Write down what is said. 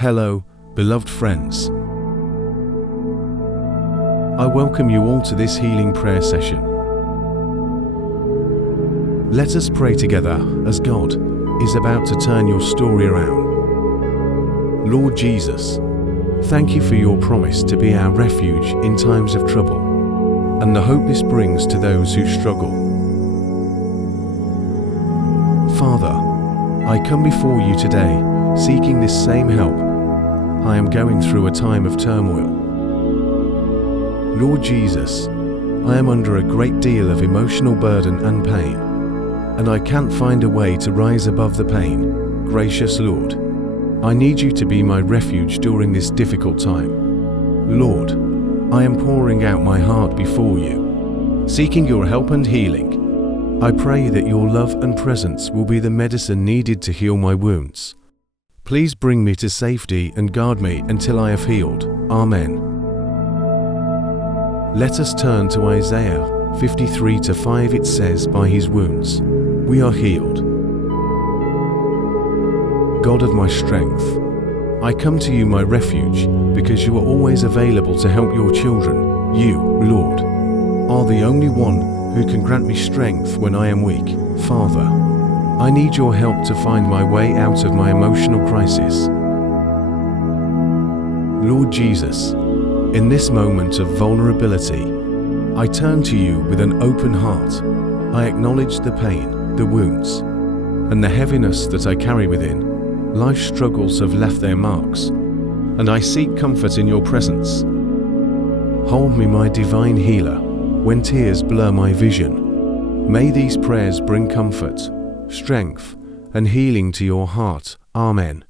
Hello, beloved friends. I welcome you all to this healing prayer session. Let us pray together as God is about to turn your story around. Lord Jesus, thank you for your promise to be our refuge in times of trouble and the hope this brings to those who struggle. Father, I come before you today seeking this same help. I am going through a time of turmoil. Lord Jesus, I am under a great deal of emotional burden and pain, and I can't find a way to rise above the pain. Gracious Lord, I need you to be my refuge during this difficult time. Lord, I am pouring out my heart before you, seeking your help and healing. I pray that your love and presence will be the medicine needed to heal my wounds. Please bring me to safety and guard me until I have healed. Amen. Let us turn to Isaiah 53:5. It says, "By his wounds we are healed." God of my strength, I come to you, my refuge, because you are always available to help your children. You, Lord, are the only one who can grant me strength when I am weak. Father, I need your help to find my way out of my emotional crisis. Lord Jesus, in this moment of vulnerability, I turn to you with an open heart. I acknowledge the pain, the wounds, and the heaviness that I carry within. Life's struggles have left their marks, and I seek comfort in your presence. Hold me, my divine healer, when tears blur my vision. May these prayers bring comfort, strength, and healing to your heart. Amen.